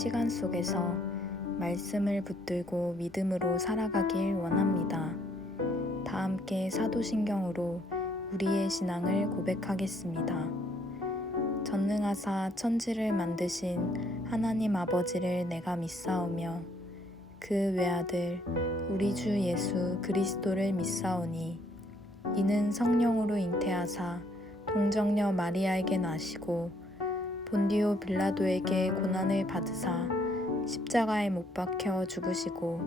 시간 속에서 말씀을 붙들고 믿음으로 살아가길 원합니다. 다 함께 사도신경으로 우리의 신앙을 고백하겠습니다. 전능하사 천지를 만드신 하나님 아버지를 내가 믿사오며 그 외아들 우리 주 예수 그리스도를 믿사오니 이는 성령으로 잉태하사 동정녀 마리아에게 나시고 본디오 빌라도에게 고난을 받으사 십자가에 못 박혀 죽으시고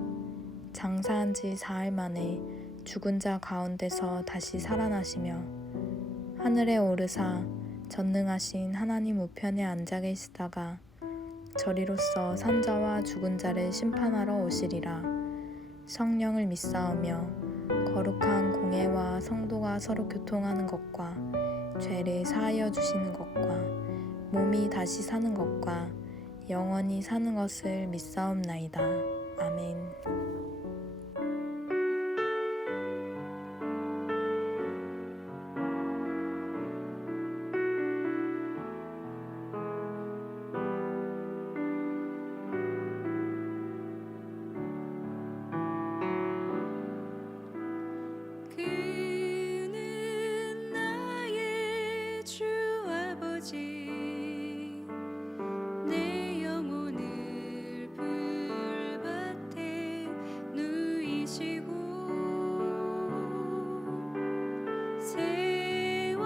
장사한 지 사흘 만에 죽은 자 가운데서 다시 살아나시며 하늘에 오르사 전능하신 하나님 우편에 앉아 계시다가 저리로서 산자와 죽은 자를 심판하러 오시리라. 성령을 믿사오며 거룩한 공예와 성도가 서로 교통하는 것과 죄를 사하여 주시는 것과 몸이 다시 사는 것과 영원히 사는 것을 믿사옵나이다. 아멘. 내 영혼을 불밭에 누이시고 새와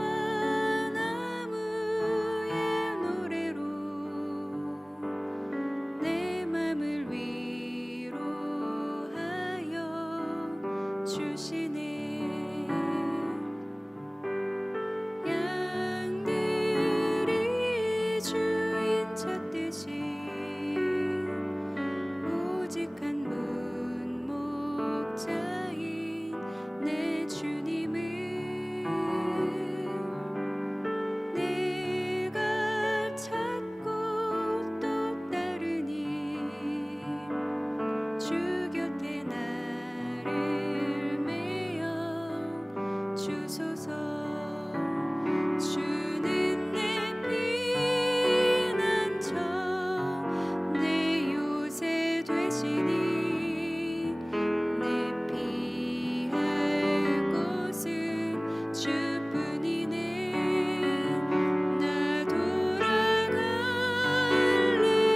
나무의 노래로 내 맘을 위로하여 주시네. 오직 한 분 목자인 내 주님을 내가 찾고 또 따르니 주 곁에 나를 메어 주소서. 주는 내 피난처 내 요새 되시니 내 피할 곳은 주뿐이네. 나 돌아갈래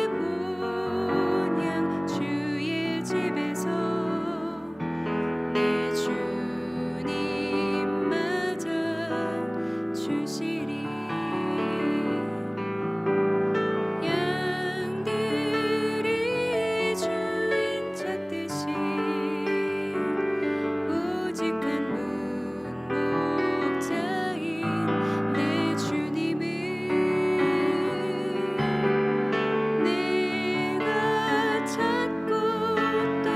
본향 주의 집에서 내 주님 맞아 주시리. 양들이 주인 찾듯이 오직 한 분 목자인 내 주님을 내가 찾고 또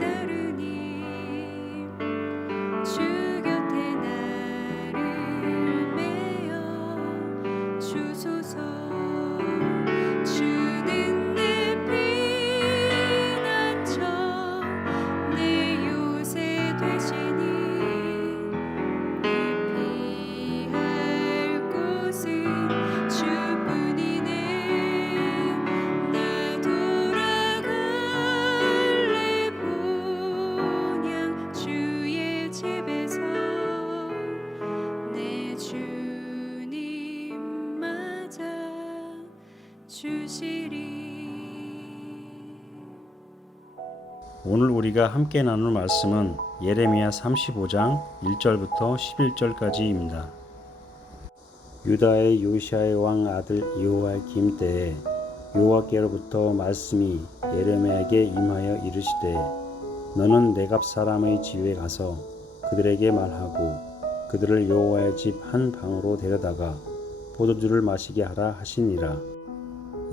따르니 주 곁에 나를 메어 주소서. 주는 내 피난처 내 요새 되시니 내 피할 곳은 주뿐이네. 나 돌아갈래 본향 주의 집에서 내 주님 맞아 주시리. 오늘 우리가 함께 나눌 말씀은 예레미야 35장 1절부터 11절까지입니다. 유다의 요시아의 왕 아들 여호야김 때에 여호와께로부터 말씀이 예레미야에게 임하여 이르시되 너는 네갑 사람의 집에 가서 그들에게 말하고 그들을 여호와의 집 한 방으로 데려다가 포도주를 마시게 하라 하시니라.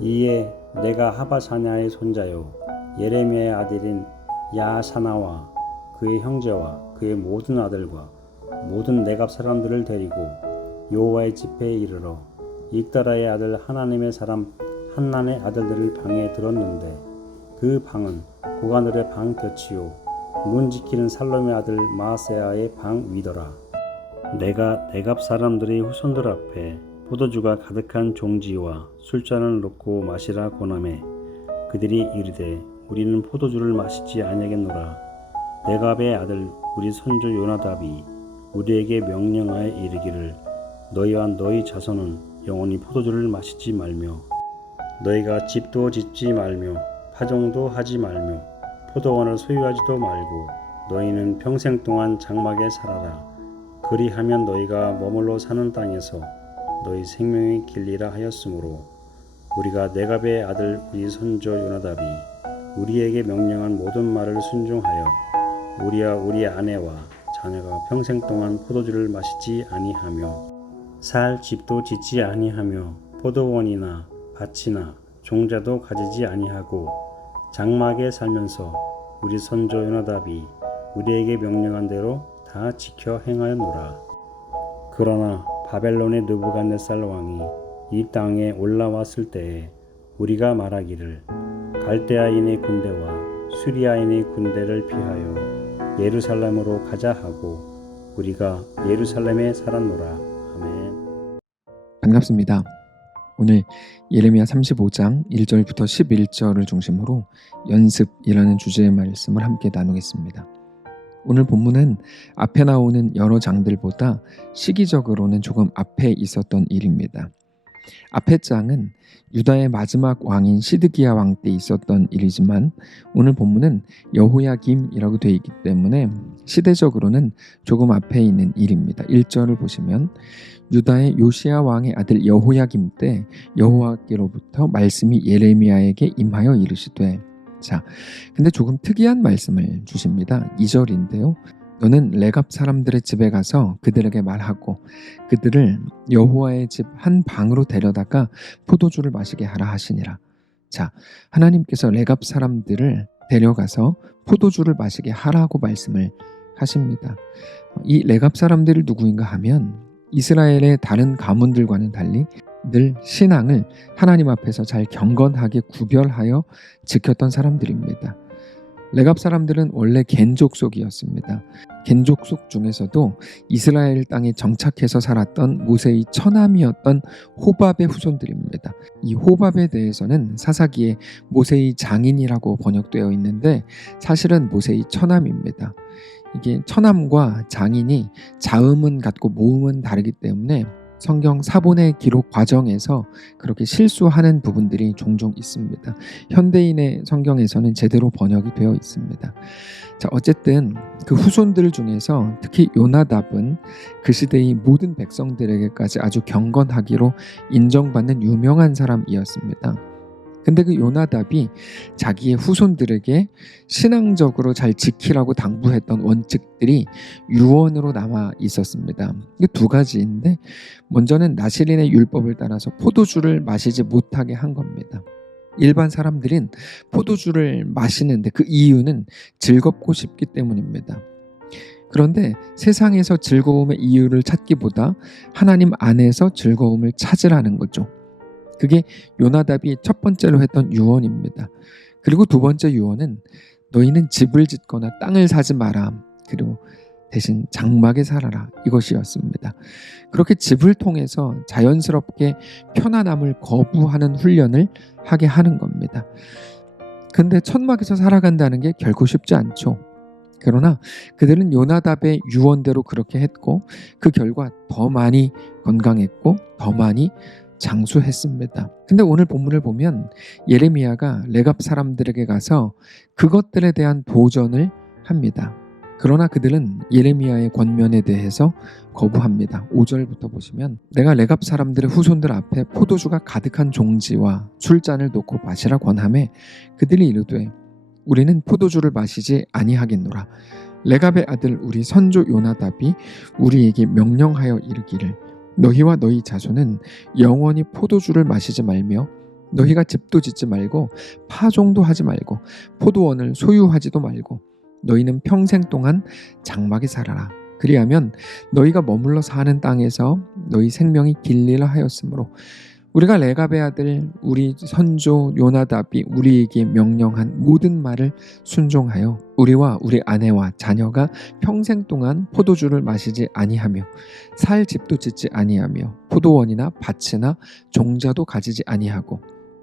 이에 내가 하바사냐의 손자요 예레미야의 아들인 야사나와 그의 형제와 그의 모든 아들과 모든 네갑 사람들을 데리고 여호와의 집회에 이르러 익다라의 아들 하나님의 사람 한난의 아들들을 방에 들었는데 그 방은 고가늘의 방 곁이요 문 지키는 살롬의 아들 마아세야의 방 위더라. 내가 네갑 사람들의 후손들 앞에 포도주가 가득한 종지와 술잔을 놓고 마시라 고나매 그들이 이르되 우리는 포도주를 마시지 아니하겠노라. 레갑의 아들 우리 선조 요나답이 우리에게 명령하여 이르기를 너희와 너희 자손은 영원히 포도주를 마시지 말며 너희가 집도 짓지 말며 파종도 하지 말며 포도원을 소유하지도 말고 너희는 평생 동안 장막에 살아라. 그리하면 너희가 머물러 사는 땅에서 너희 생명이 길리라 하였으므로 우리가 네갑의 아들 우리 선조 요나답이 우리에게 명령한 모든 말을 순종하여 우리와 우리 아내와 자녀가 평생 동안 포도주를 마시지 아니하며 살 집도 짓지 아니하며 포도원이나 밭이나 종자도 가지지 아니하고 장막에 살면서 우리 선조 요나답이 우리에게 명령한 대로 다 지켜 행하였노라. 그러나 바벨론의 느부갓네살 왕이 이 땅에 올라왔을 때에 우리가 말하기를 갈대아인의 군대와 수리아인의 군대를 피하여 예루살렘으로 가자 하고 우리가 예루살렘에 살았노라. 아멘. 반갑습니다. 오늘 예레미야 35장 1절부터 11절을 중심으로 연습이라는 주제의 말씀을 함께 나누겠습니다. 오늘 본문은 앞에 나오는 여러 장들보다 시기적으로는 조금 앞에 있었던 일입니다. 앞의 장은 유다의 마지막 왕인 시드기야 왕 때 있었던 일이지만 오늘 본문은 여호야김이라고 되어 있기 때문에 시대적으로는 조금 앞에 있는 일입니다. 1절을 보시면 유다의 요시야 왕의 아들 여호야김 때 여호와께로부터 말씀이 예레미야에게 임하여 이르시되 자, 근데 조금 특이한 말씀을 주십니다. 2절인데요. 너는 레갑 사람들의 집에 가서 그들에게 말하고 그들을 여호와의 집 한 방으로 데려다가 포도주를 마시게 하라 하시니라. 자, 하나님께서 레갑 사람들을 데려가서 포도주를 마시게 하라고 말씀을 하십니다. 이 레갑 사람들이 누구인가 하면 이스라엘의 다른 가문들과는 달리 늘 신앙을 하나님 앞에서 잘 경건하게 구별하여 지켰던 사람들입니다. 레갑 사람들은 원래 겐 족속이었습니다. 겐 족속 중에서도 이스라엘 땅에 정착해서 살았던 모세의 처남이었던 호밥의 후손들입니다. 이 호밥에 대해서는 사사기에 모세의 장인이라고 번역되어 있는데 사실은 모세의 처남입니다. 이게 처남과 장인이 자음은 같고 모음은 다르기 때문에 성경 사본의 기록 과정에서 그렇게 실수하는 부분들이 종종 있습니다. 현대인의 성경에서는 제대로 번역이 되어 있습니다. 자, 어쨌든 그 후손들 중에서 특히 요나답은 그 시대의 모든 백성들에게까지 아주 경건하기로 인정받는 유명한 사람이었습니다. 근데 그 요나답이 자기의 후손들에게 신앙적으로 잘 지키라고 당부했던 원칙들이 유언으로 남아 있었습니다. 이게 두 가지인데 먼저는 나시린의 율법을 따라서 포도주를 마시지 못하게 한 겁니다. 일반 사람들은 포도주를 마시는데 그 이유는 즐겁고 싶기 때문입니다. 그런데 세상에서 즐거움의 이유를 찾기보다 하나님 안에서 즐거움을 찾으라는 거죠. 그게 요나답이 첫 번째로 했던 유언입니다. 그리고 두 번째 유언은 너희는 집을 짓거나 땅을 사지 마라. 그리고 대신 장막에 살아라. 이것이었습니다. 그렇게 집을 통해서 자연스럽게 편안함을 거부하는 훈련을 하게 하는 겁니다. 근데 천막에서 살아간다는 게 결코 쉽지 않죠. 그러나 그들은 요나답의 유언대로 그렇게 했고 그 결과 더 많이 건강했고 더 많이 장수했습니다. 근데 오늘 본문을 보면 예레미야가 레갑 사람들에게 가서 그것들에 대한 도전을 합니다. 그러나 그들은 예레미야의 권면에 대해서 거부합니다. 5절부터 보시면 내가 레갑 사람들의 후손들 앞에 포도주가 가득한 종지와 술잔을 놓고 마시라 권하매 그들이 이르되 우리는 포도주를 마시지 아니하겠노라. 레갑의 아들 우리 선조 요나답이 우리에게 명령하여 이르기를 너희와 너희 자손은 영원히 포도주를 마시지 말며 너희가 집도 짓지 말고 파종도 하지 말고 포도원을 소유하지도 말고 너희는 평생 동안 장막에 살아라. 그리하면 너희가 머물러 사는 땅에서 너희 생명이 길리라 하였으므로 우리가 레갑의 아들 우리 선조 요나답이 우리에게 명령한 모든 말을 순종하여 우리와 우리 아내와 자녀가 평생 동안 포도주를 마시지 아니하며 살 집도 짓지 아니하며 포도원이나 밭이나 종자도 가지지 아니하고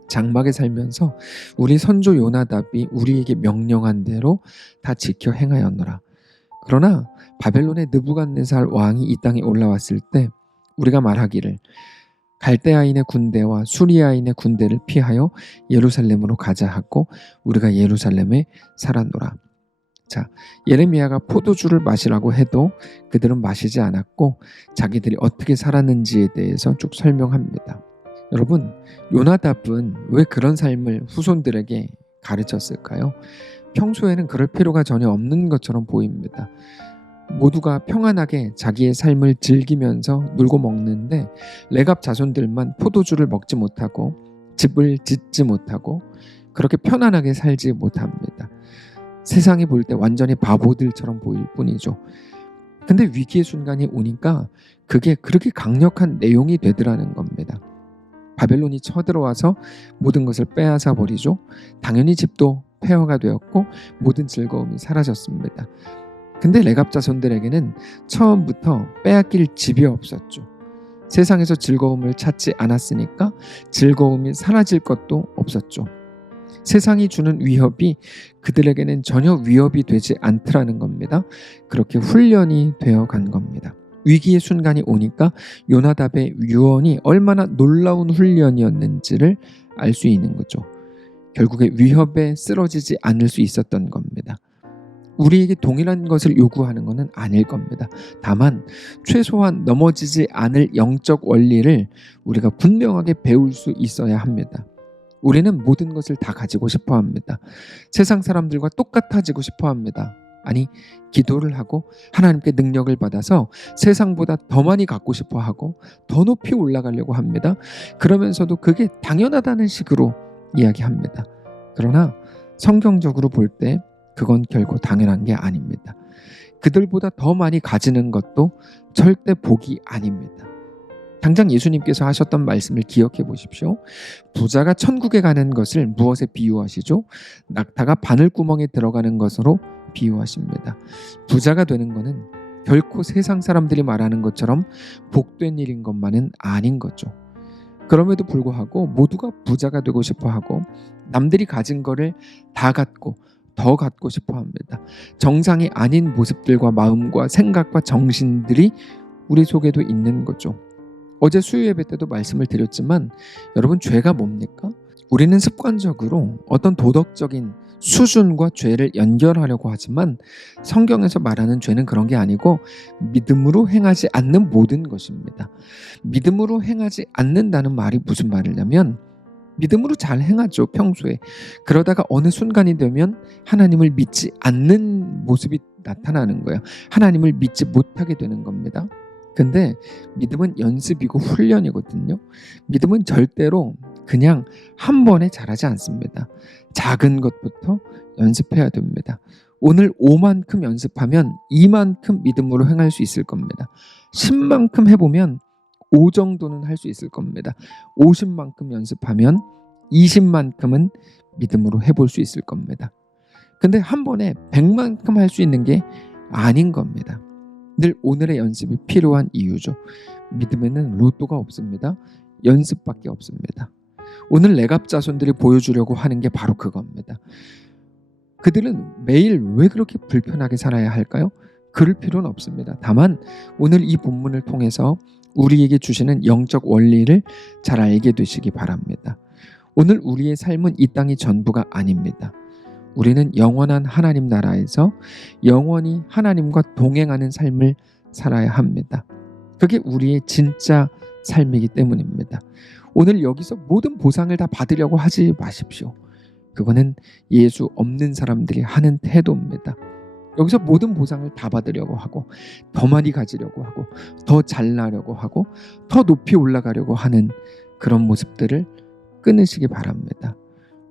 장막에 살면서 우리 선조 요나답이 우리에게 명령한 대로 다 지켜 행하였노라. 그러나 바벨론의 느부갓네살 왕이 이 땅에 올라왔을 때 우리가 말하기를 갈대아인의 군대와 수리아인의 군대를 피하여 예루살렘으로 가자 하고 우리가 예루살렘에 살았노라. 자, 예레미야가 포도주를 마시라고 해도 그들은 마시지 않았고 자기들이 어떻게 살았는지에 대해서 쭉 설명합니다. 여러분, 요나답은 왜 그런 삶을 후손들에게 가르쳤을까요? 평소에는 그럴 필요가 전혀 없는 것처럼 보입니다. 모두가 평안하게 자기의 삶을 즐기면서 놀고 먹는데 레갑 자손들만 포도주를 먹지 못하고 집을 짓지 못하고 그렇게 편안하게 살지 못합니다. 세상이 볼 때 완전히 바보들처럼 보일 뿐이죠. 근데 위기의 순간이 오니까 그게 그렇게 강력한 내용이 되더라는 겁니다. 바벨론이 쳐들어와서 모든 것을 빼앗아 버리죠. 당연히 집도 폐허가 되었고 모든 즐거움이 사라졌습니다. 근데 레갑 자손들에게는 처음부터 빼앗길 집이 없었죠. 세상에서 즐거움을 찾지 않았으니까 즐거움이 사라질 것도 없었죠. 세상이 주는 위협이 그들에게는 전혀 위협이 되지 않더라는 겁니다. 그렇게 훈련이 되어 간 겁니다. 위기의 순간이 오니까 요나답의 유언이 얼마나 놀라운 훈련이었는지를 알 수 있는 거죠. 결국에 위협에 쓰러지지 않을 수 있었던 겁니다. 우리에게 동일한 것을 요구하는 것은 아닐 겁니다. 다만 최소한 넘어지지 않을 영적 원리를 우리가 분명하게 배울 수 있어야 합니다. 우리는 모든 것을 다 가지고 싶어 합니다. 세상 사람들과 똑같아지고 싶어 합니다. 아니, 기도를 하고 하나님께 능력을 받아서 세상보다 더 많이 갖고 싶어 하고 더 높이 올라가려고 합니다. 그러면서도 그게 당연하다는 식으로 이야기합니다. 그러나 성경적으로 볼 때 그건 결코 당연한 게 아닙니다. 그들보다 더 많이 가지는 것도 절대 복이 아닙니다. 당장 예수님께서 하셨던 말씀을 기억해 보십시오. 부자가 천국에 가는 것을 무엇에 비유하시죠? 낙타가 바늘구멍에 들어가는 것으로 비유하십니다. 부자가 되는 것은 결코 세상 사람들이 말하는 것처럼 복된 일인 것만은 아닌 거죠. 그럼에도 불구하고 모두가 부자가 되고 싶어 하고 남들이 가진 거를 다 갖고 더 갖고 싶어 합니다. 정상이 아닌 모습들과 마음과 생각과 정신들이 우리 속에도 있는 거죠. 어제 수요 예배 때도 말씀을 드렸지만 여러분, 죄가 뭡니까? 우리는 습관적으로 어떤 도덕적인 수준과 죄를 연결하려고 하지만 성경에서 말하는 죄는 그런 게 아니고 믿음으로 행하지 않는 모든 것입니다. 믿음으로 행하지 않는다는 말이 무슨 말이냐면 믿음으로 잘 행하죠, 평소에. 그러다가 어느 순간이 되면 하나님을 믿지 않는 모습이 나타나는 거예요. 하나님을 믿지 못하게 되는 겁니다. 근데 믿음은 연습이고 훈련이거든요. 믿음은 절대로 그냥 한 번에 잘하지 않습니다. 작은 것부터 연습해야 됩니다. 오늘 5만큼 연습하면 2만큼 믿음으로 행할 수 있을 겁니다. 10만큼 해보면 5 정도는 할 수 있을 겁니다. 50만큼 연습하면 20만큼은 믿음으로 해볼 수 있을 겁니다. 근데 한 번에 100만큼 할 수 있는 게 아닌 겁니다. 늘 오늘의 연습이 필요한 이유죠. 믿음에는 로또가 없습니다. 연습밖에 없습니다. 오늘 레갑 자손들이 보여주려고 하는 게 바로 그겁니다. 그들은 매일 왜 그렇게 불편하게 살아야 할까요? 그럴 필요는 없습니다. 다만 오늘 이 본문을 통해서 우리에게 주시는 영적 원리를 잘 알게 되시기 바랍니다. 오늘 우리의 삶은 이 땅이 전부가 아닙니다. 우리는 영원한 하나님 나라에서 영원히 하나님과 동행하는 삶을 살아야 합니다. 그게 우리의 진짜 삶이기 때문입니다. 오늘 여기서 모든 보상을 다 받으려고 하지 마십시오. 그거는 예수 없는 사람들이 하는 태도입니다. 여기서 모든 보상을 다 받으려고 하고 더 많이 가지려고 하고 더 잘나려고 하고 더 높이 올라가려고 하는 그런 모습들을 끊으시기 바랍니다.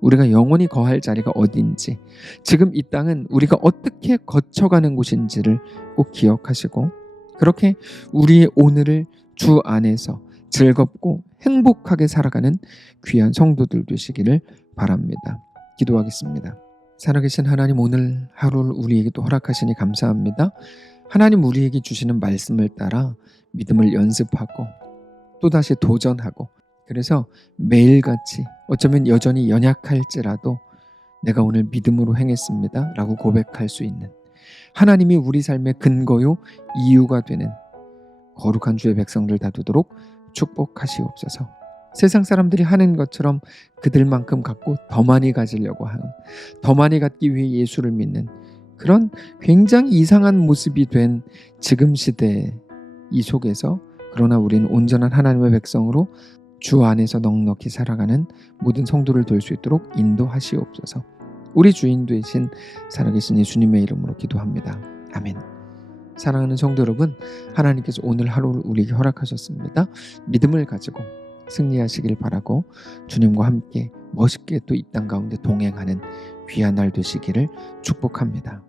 우리가 영원히 거할 자리가 어딘지, 지금 이 땅은 우리가 어떻게 거쳐가는 곳인지를 꼭 기억하시고 그렇게 우리의 오늘을 주 안에서 즐겁고 행복하게 살아가는 귀한 성도들 되시기를 바랍니다. 기도하겠습니다. 살아계신 하나님, 오늘 하루를 우리에게 또 허락하시니 감사합니다. 하나님, 우리에게 주시는 말씀을 따라 믿음을 연습하고 또다시 도전하고 그래서 매일같이 어쩌면 여전히 연약할지라도 내가 오늘 믿음으로 행했습니다 라고 고백할 수 있는, 하나님이 우리 삶의 근거요 이유가 되는 거룩한 주의 백성들 다투도록 축복하시옵소서. 세상 사람들이 하는 것처럼 그들만큼 갖고 더 많이 가지려고 하는, 더 많이 갖기 위해 예수를 믿는 그런 굉장히 이상한 모습이 된 지금 시대 이 속에서, 그러나 우리는 온전한 하나님의 백성으로 주 안에서 넉넉히 살아가는 모든 성도를 될 수 있도록 인도하시옵소서. 우리 주인 되신 살아계신 예수님의 이름으로 기도합니다. 아멘. 사랑하는 성도 여러분, 하나님께서 오늘 하루를 우리에게 허락하셨습니다. 믿음을 가지고 승리하시길 바라고 주님과 함께 멋있게 또 이 땅 가운데 동행하는 귀한 날 되시기를 축복합니다.